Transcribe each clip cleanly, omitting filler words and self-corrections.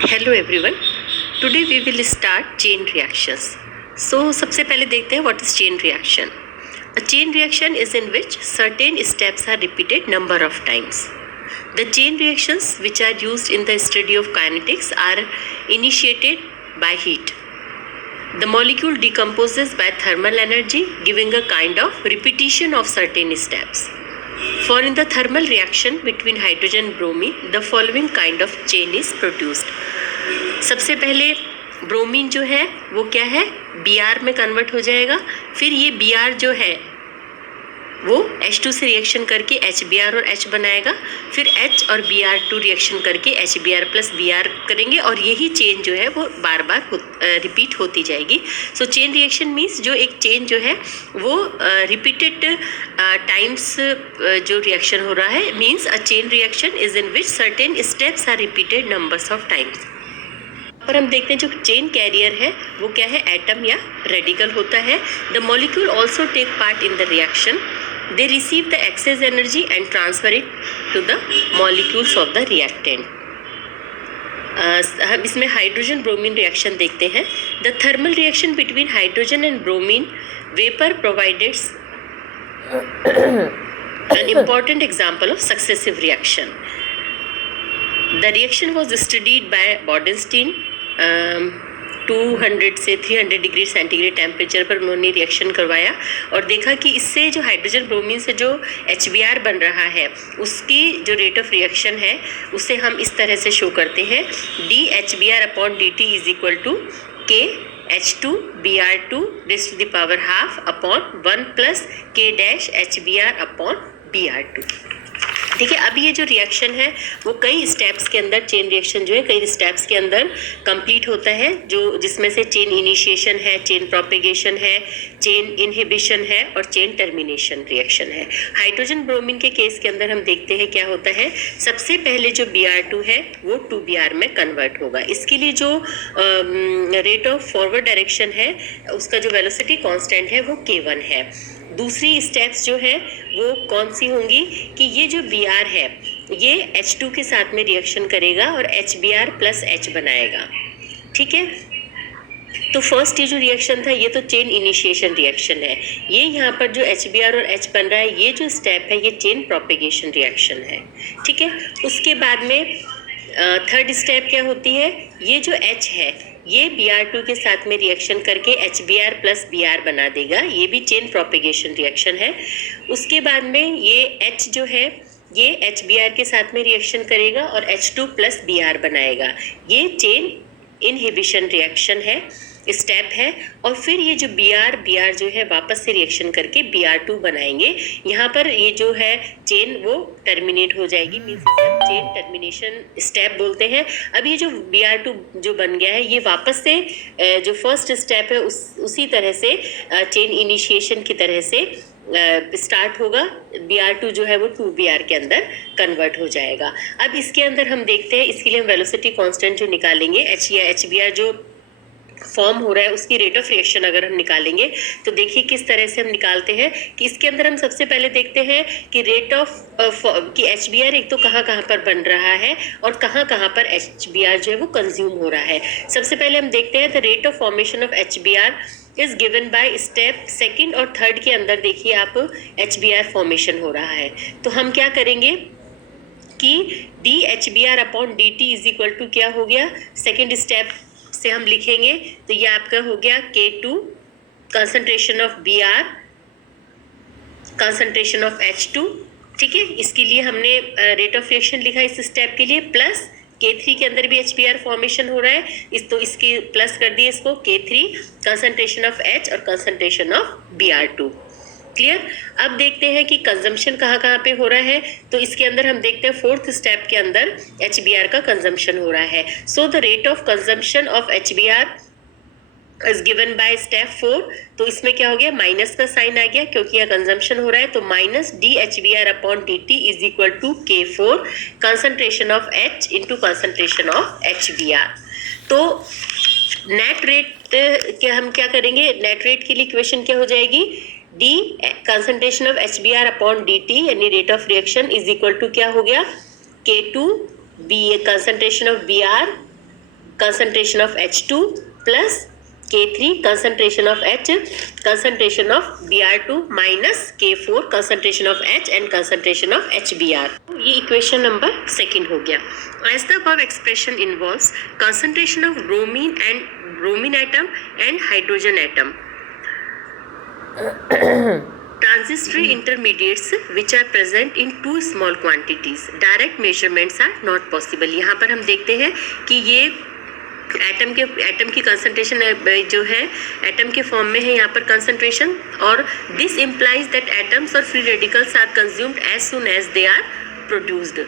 Hello everyone, today we will start chain reactions. सबसे पहले देखते हैं what is chain reaction. A chain reaction is in which certain steps are repeated number of times. The chain reactions which are used in the study of kinetics are initiated by heat. The molecule decomposes by thermal energy, giving a kind of repetition of certain steps. For in the thermal reaction between hydrogen and bromine, the following kind of chain is produced. सबसे पहले bromine जो है वो क्या है, Br में convert हो जाएगा। फिर ये Br जो है वो H2 से रिएक्शन करके HBr और H बनाएगा। फिर H और Br2 रिएक्शन करके HBr प्लस Br करेंगे और यही चेन जो है वो बार बार रिपीट होती जाएगी। सो चेन रिएक्शन मीन्स जो एक चेन जो है वो रिपीटेड टाइम्स जो रिएक्शन हो रहा है, means a chain reaction is in which certain steps are repeated numbers of times. और हम देखते हैं जो चेन कैरियर है वो क्या है, एटम या रेडिकल होता है। The molecule also take part in the reaction. They receive the excess energy and transfer it to the molecules of the reactant. हम इसमें हाइड्रोजन ब्रोमीन रिएक्शन देखते हैं। The thermal reaction between hydrogen and bromine vapour provided an important example of successive reaction. The reaction was studied by Bodenstein. 200 से 300 degree centigrade temperature पर उन्होंने reaction करवाया और देखा कि इससे जो हाइड्रोजन ब्रोमीन से जो HBr बन रहा है उसकी जो रेट ऑफ रिएक्शन है उसे हम इस तरह से शो करते हैं, dHbr/dt is equal to K H2Br2 raised to the power half upon 1 plus K dash HBr/Br2। देखिए, अब ये जो रिएक्शन है वो कई स्टेप्स के अंदर, चेन रिएक्शन जो है कई स्टेप्स के अंदर कंप्लीट होता है, जो जिसमें से चेन इनिशिएशन है, चेन प्रोपेगेशन है, चेन इनहिबिशन है और चेन टर्मिनेशन रिएक्शन है। हाइड्रोजन ब्रोमीन के केस के अंदर हम देखते हैं क्या होता है, सबसे पहले जो Br2 है वो 2Br में कन्वर्ट होगा। इसके लिए जो रेट ऑफ फॉरवर्ड डायरेक्शन है उसका जो वेलोसिटी कांस्टेंट है वो K1 है। दूसरी स्टेप्स जो है वो कौन सी होंगी कि ये जो Br है ये H2 के साथ में रिएक्शन करेगा और HBr प्लस H बनाएगा। ठीक है, तो फर्स्ट ये जो रिएक्शन था ये तो चेन इनिशिएशन रिएक्शन है। ये यहाँ पर जो HBr और H बन रहा है ये जो स्टेप है ये चेन प्रोपेगेशन रिएक्शन है। ठीक है, उसके बाद में थर्ड स्टेप क्या होती है, ये जो H है ये Br2 के साथ में रिएक्शन करके HBr प्लस Br बना देगा, ये भी चेन प्रोपेगेशन रिएक्शन है। उसके बाद में ये H जो है ये HBr के साथ में रिएक्शन करेगा और H2 प्लस Br बनाएगा, ये चेन इनहिबिशन रिएक्शन है, स्टेप है। और फिर ये जो Br जो है वापस से रिएक्शन करके Br2 बनाएंगे। यहाँ पर ये जो है चेन वो टर्मिनेट हो जाएगी, मीन्स चेन टर्मिनेशन स्टेप बोलते हैं। अब ये जो Br2 जो बन गया है ये वापस से जो फर्स्ट स्टेप है उसी तरह से चेन इनिशिएशन की तरह से स्टार्ट होगा। Br2 जो है वो 2Br के अंदर कन्वर्ट हो जाएगा। अब इसके अंदर हम देखते हैं, इसके लिए हम वेलोसिटी कांस्टेंट जो निकालेंगे, H या HBr जो फॉर्म हो रहा है उसकी रेट ऑफ रिएक्शन अगर हम निकालेंगे तो देखिए किस तरह से हम निकालते हैं कि इसके अंदर हम सबसे पहले देखते हैं कि रेट ऑफ कि HBr एक तो कहाँ कहाँ पर बन रहा है और कहाँ कहाँ पर HBr जो है वो कंज्यूम हो रहा है। सबसे पहले हम देखते हैं the rate of formation of HBr is given by step second और थर्ड के अंदर देखिए आप HBr फॉर्मेशन हो रहा है। तो हम क्या करेंगे कि dHbr/dt इज इक्वल टू क्या हो गया, सेकेंड स्टेप से हम लिखेंगे तो ये आपका हो गया K2 concentration of Br concentration of H2। ठीक है, इसके लिए हमने रेट ऑफ रिएक्शन लिखा इस स्टेप के लिए, प्लस K3 के अंदर भी HBr फॉर्मेशन हो रहा है तो इसके प्लस कर दिए इसको K3 कंसंट्रेशन ऑफ H और कंसंट्रेशन ऑफ Br2। क्लियर। अब देखते हैं कि कंजम्पशन कहाँ कहाँ पे हो रहा है, तो इसके अंदर हम देखते हैं फोर्थ स्टेप के अंदर HBr का कंजम्पशन हो रहा है। So the rate of consumption of HBr is given by step 4। तो इसमें क्या हो गया, माइनस का साइन आ गया क्योंकि यह कंजम्पशन हो रहा है, तो minus dHbr/dt is equal to K4 concentration of H into concentration of HBr। तो नेट रेट क्या हम क्या करेंगे, नेट रेट के लिए इक्वेशन क्या हो जाएगी, d कंसंट्रेशन ऑफ HBr/dt यानी rate of reaction is equal to क्या हो गया, K2 B concentration of Br concentration of H2 plus K3 concentration of H, concentration of Br2 minus K4 concentration of H and concentration of HBr. ये equation number second हो गया. As the above expression involves concentration of bromine atom and hydrogen atom. Transitory intermediates which are present in too small quantities. Direct measurements are not possible. यहाँ पर हम देखते हैं कि ये एटम की कंसंट्रेशन जो है एटम के फॉर्म में है यहाँ पर कंसंट्रेशन, और दिस इम्प्लाइज दैट एटम्स और free radicals are consumed as soon as they are produced.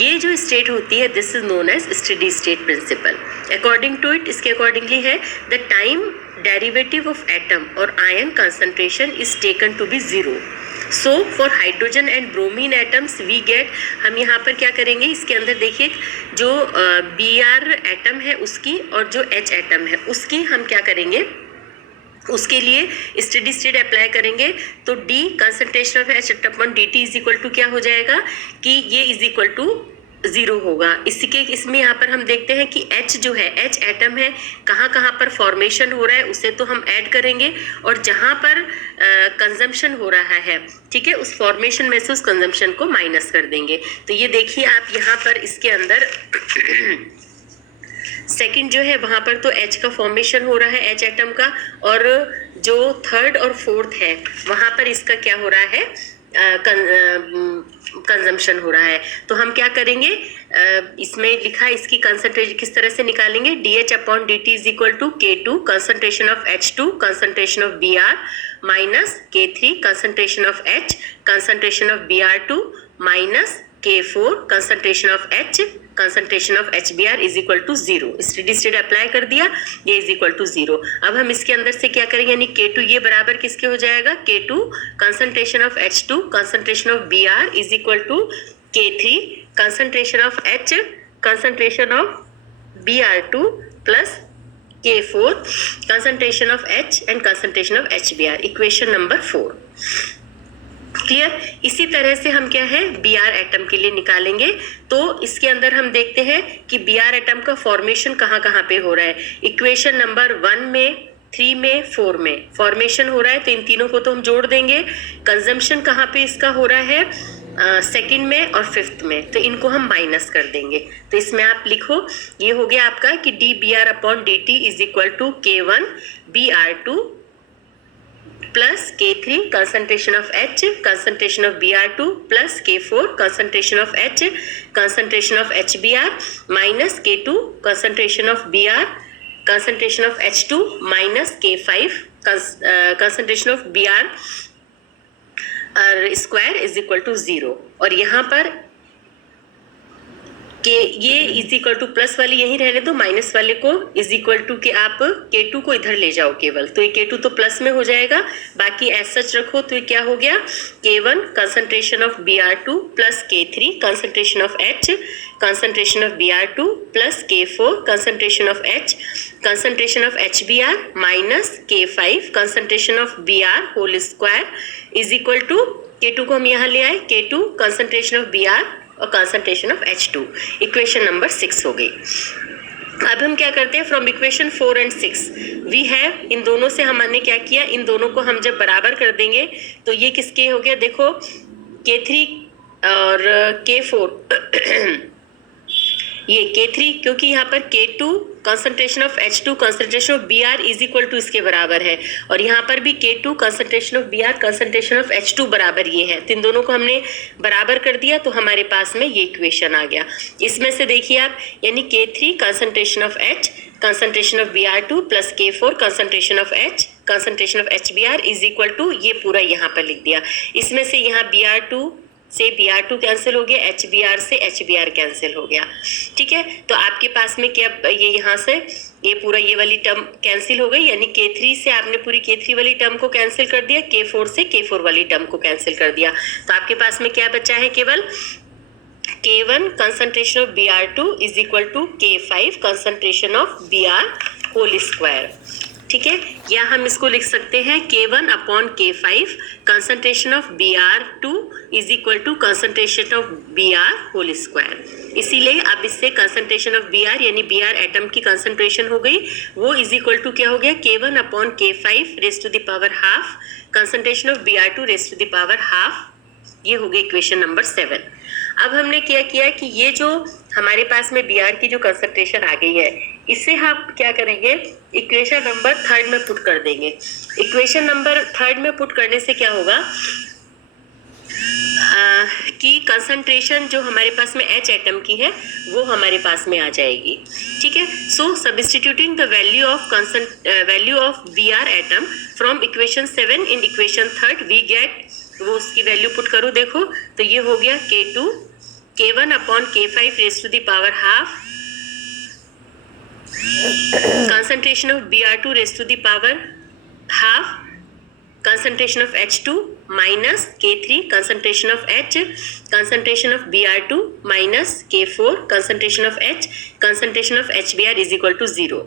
ये जो स्टेट होती है this is known as steady state principle. According to it, इसके अकॉर्डिंगली है the time derivative of atom और ion concentration is taken to be zero. So for hydrogen and bromine atoms we get, हम यहाँ पर क्या करेंगे, इसके अंदर देखिए जो Br एटम है उसकी और जो H एटम है उसकी हम क्या करेंगे, उसके लिए स्टेडी स्टेट अप्लाई करेंगे. तो D concentration of H upon dt is equal to क्या हो जाएगा कि ये इज इक्वल टू जीरो होगा. इसमें यहाँ पर हम देखते हैं कि H जो है H एटम है, कहाँ कहाँ पर फॉर्मेशन हो रहा है उसे तो हम ऐड करेंगे, और जहाँ पर कंजम्पशन हो रहा है, ठीक है, उस फॉर्मेशन में से उस कंजम्पशन को माइनस कर देंगे. तो ये देखिए आप यहाँ पर इसके अंदर सेकंड जो है वहाँ पर तो H का फॉर्मेशन हो रहा है H एटम का, और जो थर्ड और फोर्थ है वहाँ पर इसका क्या हो रहा है, कंजम्पशन हो रहा है. तो हम क्या करेंगे, इसमें लिखा है इसकी कंसंट्रेशन किस तरह से निकालेंगे, DH upon dt is equal to K2 concentration of H2 concentration of Br minus K3 concentration of H concentration of Br2 minus K4 concentration of H concentration of HBr is equal to zero. Steady state apply कर दिया, ये is equal to zero. अब हम इसके अंदर से क्या करेंगे, यानी K2 ये बराबर किसके हो जाएगा, K2 concentration of H2 concentration of Br is equal to K3 concentration of H concentration of Br2 plus K4 concentration of H and concentration of HBr. Equation number 4 clear. इसी तरह से हम क्या है Br एटम के लिए निकालेंगे. तो इसके अंदर हम देखते हैं कि Br एटम का फॉर्मेशन कहाँ कहाँ पे हो रहा है. इक्वेशन नंबर 1 में, 3 में, 4 में फॉर्मेशन हो रहा है, तो इन तीनों को तो हम जोड़ देंगे. कंजम्पशन कहाँ पे इसका हो रहा है, सेकंड में और फिफ्थ में, तो इनको हम माइनस कर देंगे. तो इसमें आप लिखो, ये हो गया आपका कि dBr upon dt is equal to K1 Br2 plus K3 concentration of H concentration of Br2 plus K4 concentration of H concentration of HBr minus K2 concentration of Br concentration of H2 minus K5 concentration of Br square is equal to zero. और यहाँ पर के ये is equal two plus वाली यहीं रहने दो, minus वाले को इज इक्वल टू के आप K2 को इधर ले जाओ केवल, तो ये K2 तो प्लस में हो जाएगा, बाकी एज सच रखो. तो ये क्या हो गया, K1 concentration of Br2 plus K3 concentration of H concentration of Br2 plus K4 concentration of H concentration of HBr minus K5 concentration of Br whole square is equal to K2 को हम यहाँ ले आए, K2 concentration of Br और concentration of H2. Equation number 6 हो गई. अब हम क्या करते हैं, from equation 4 and 6 we have, इन दोनों से हमने क्या किया, इन दोनों को हम जब बराबर कर देंगे तो ये किसके हो गया, देखो K3 और K4 ये K3 क्योंकि यहाँ पर K2 concentration of H2 concentration of Br is equal to इसके बराबर है, और यहाँ पर भी K2 concentration of Br concentration of H2 बराबर ये है. तो इन दोनों को हमने बराबर कर दिया, तो हमारे पास में ये इक्वेशन आ गया. इसमें से देखिए आप, यानी K3 concentration of H concentration of Br2 plus K4 concentration of H concentration of HBr is equal to ये पूरा यहाँ पर लिख दिया. इसमें से यहाँ Br2 से Br2 कैंसिल हो गया, HBr से HBr कैंसिल हो गया. ठीक है, तो आपके पास में क्या, ये यहाँ से ये पूरा ये वाली टर्म कैंसिल हो गई, यानी K3 से आपने पूरी K3 वाली टर्म को कैंसिल कर दिया, K4 से K4 वाली टर्म को कैंसिल कर दिया. तो आपके पास में क्या बचा है, केवल K1 concentration of Br2 is equal to K5 concentration of Br whole square. ठीक है, या हम इसको लिख सकते हैं K1 upon K5 concentration of Br2 is equal to concentration of Br whole square. इसीलिए अब इससे कंसंट्रेशन ऑफ Br यानी Br एटम की कंसंट्रेशन हो गई, वो इज इक्वल टू क्या हो गया, K1 upon K5 raise to the power half concentration of Br2 raise to the power half. ये हो गया इक्वेशन नंबर 7। अब हमने क्या किया कि ये जो हमारे पास में Br की जो कंसंट्रेशन आ गई है, इसे हम क्या करेंगे, इक्वेशन नंबर 3 में पुट कर देंगे। इक्वेशन नंबर 3 में पुट करने से क्या होगा कि कंसंट्रेशन जो हमारे पास में H एटम की है वो हमारे पास में आ जाएगी। ठीक है, so substituting the value of Br atom from equation 7 in equation 3 we get, वो उसकी वैल्यू पुट करो, देखो तो ये हो गया K2 K1 upon K5 raise to the power half concentration of Br2 raised to the power half concentration of H2 minus K3 concentration of H concentration of Br2 minus K4 concentration of H concentration of HBr is equal to 0।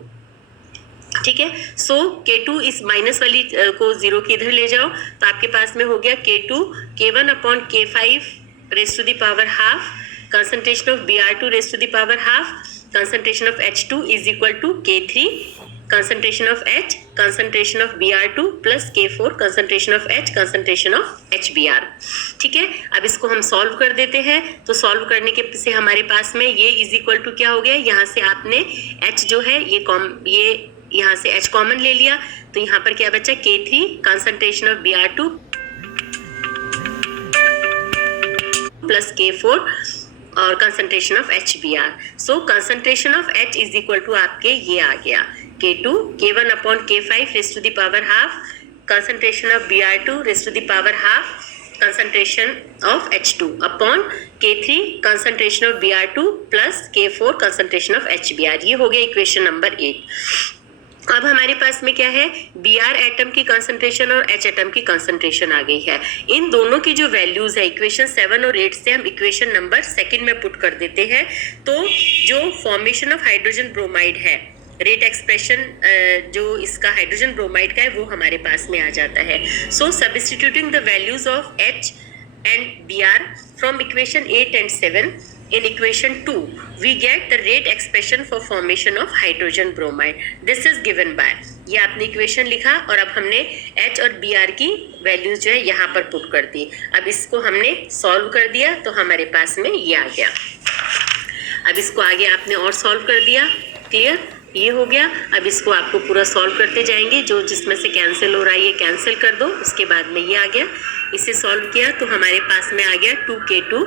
ठीक है, सो K2 इस minus वाली को 0 के इधर ले जाओ तो आपके पास में हो गया K2 K1 upon K5 raise to the power half concentration of Br2 raised to the power half concentration of H2 is equal to K3 concentration of H concentration of Br2 plus K4 concentration of H concentration of HBr। ठीक है, अब इसको हम solve कर देते हैं, तो solve करने के से हमारे पास में ये इज इक्वल टू क्या हो गया, यहाँ से आपने H जो है ये यहाँ से H कॉमन ले लिया, तो यहाँ पर क्या बचा K3 concentration of Br2 plus K4 और concentration of HBr। So concentration of H is equal to आपके ये आ गया K2 K1 upon K5 raise to the power half concentration of Br2 raise to the power half concentration of H2 upon K3 concentration of Br2 plus K4 concentration of HBr। ये हो गया equation number 8। अब हमारे पास में क्या है, Br atom की concentration और H एटम की कंसंट्रेशन आ गई है। इन दोनों की जो वैल्यूज है इक्वेशन 7 और 8 से हम इक्वेशन नंबर 2 में पुट कर देते हैं, तो जो फॉर्मेशन ऑफ हाइड्रोजन ब्रोमाइड है, रेट एक्सप्रेशन जो इसका हाइड्रोजन ब्रोमाइड का है वो हमारे पास में आ जाता है। So substituting the values of H and Br from equation 8 and 7 in equation 2 we get the rate expression for formation of hydrogen bromide, this is given by, ये आपने इक्वेशन लिखा और अब हमने H और Br की वैल्यूज जो है यहाँ पर पुट कर दी। अब इसको हमने सॉल्व कर दिया तो हमारे पास में ये आ गया। अब इसको आगे आपने और सॉल्व कर दिया, क्लियर, ये हो गया। अब इसको आपको पूरा सॉल्व करते जाएंगे, जो जिसमें से कैंसिल हो रहा है ये कैंसिल कर दो, उसके बाद में ये आ गया। इसे सॉल्व किया तो हमारे पास में आ गया 2K2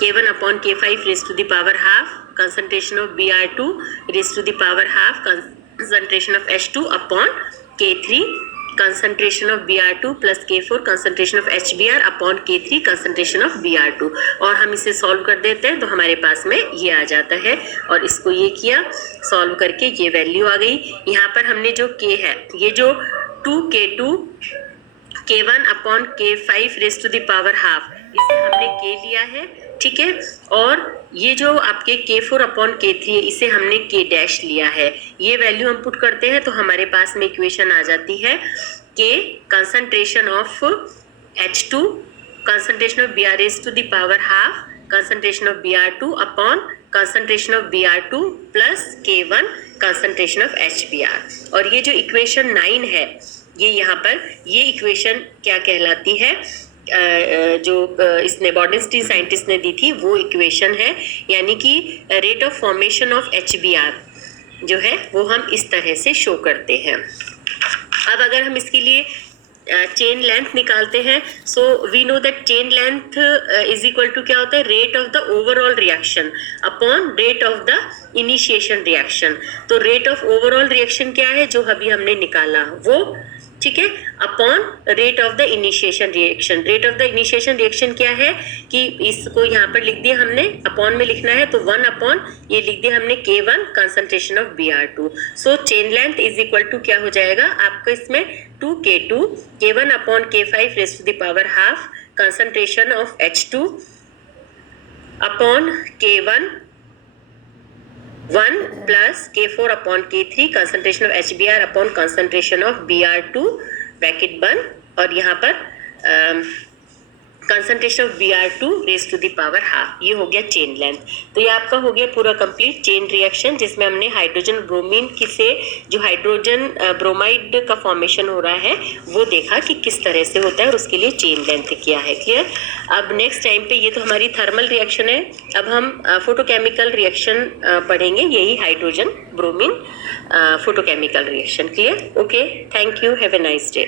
K1 upon K5 raise to the power half concentration of Br2 raise to the power half concentration of H2 upon K3 concentration of Br2 plus K4 concentration of HBr upon K3 concentration of Br2। और हम इसे solve कर देते हैं तो हमारे पास में ये आ जाता है, और इसको ये किया सॉल्व करके ये वैल्यू आ गई। यहाँ पर हमने जो K है, ये जो 2K2 K1 upon K5 raise to the power half, इसे हमने K लिया है, ठीक है, और ये जो आपके K4 अपॉन K3 है इसे हमने K डैश लिया है। ये वैल्यू हम पुट करते हैं तो हमारे पास में इक्वेशन आ जाती है K concentration of H2 concentration of Br raise to the power half concentration of Br2 upon concentration of Br2 plus K1 concentration of HBr। और ये जो इक्वेशन 9 है, ये यहाँ पर ये इक्वेशन क्या कहलाती है, जो इसने बॉर्डनस्टीन साइंटिस्ट ने दी थी वो इक्वेशन है, यानी कि rate of formation of HBr जो है वो हम इस तरह से शो करते हैं। अब अगर हम इसके लिए चेन लेंथ निकालते हैं, so we know that chain length is equal to क्या होता है, rate of the overall reaction upon rate of the initiation reaction. तो रेट ऑफ ओवरऑल रिएक्शन क्या है जो अभी हमने निकाला वो, ठीक है, upon rate of the initiation reaction. Rate of the initiation reaction क्या है कि इसको यहाँ पर लिख दिया हमने, अपॉन में लिखना है तो 1 अपॉन ये लिख दिया हमने K1 concentration of Br2। So chain length is equal to क्या हो जाएगा आपको इसमें 2K2 K1 upon K5 raise to the power half concentration of H2 upon K1 1 plus K4 upon K3 concentration of HBr upon concentration of Br2 bracket बंद, और यहाँ पर concentration of Br2 raise to the power half. ये हो गया chain length. तो ये आपका हो गया पूरा कंप्लीट चेन रिएक्शन, जिसमें हमने हाइड्रोजन ब्रोमीन से जो हाइड्रोजन ब्रोमाइड का फॉर्मेशन हो रहा है वो देखा कि किस तरह से होता है, और उसके लिए चेन लेंथ किया है। क्लियर। अब नेक्स्ट टाइम पे, ये तो हमारी थर्मल रिएक्शन है, अब हम फोटोकेमिकल रिएक्शन पढ़ेंगे, यही hydrogen bromine photochemical reaction. Clear. Okay, thank you, have a nice day.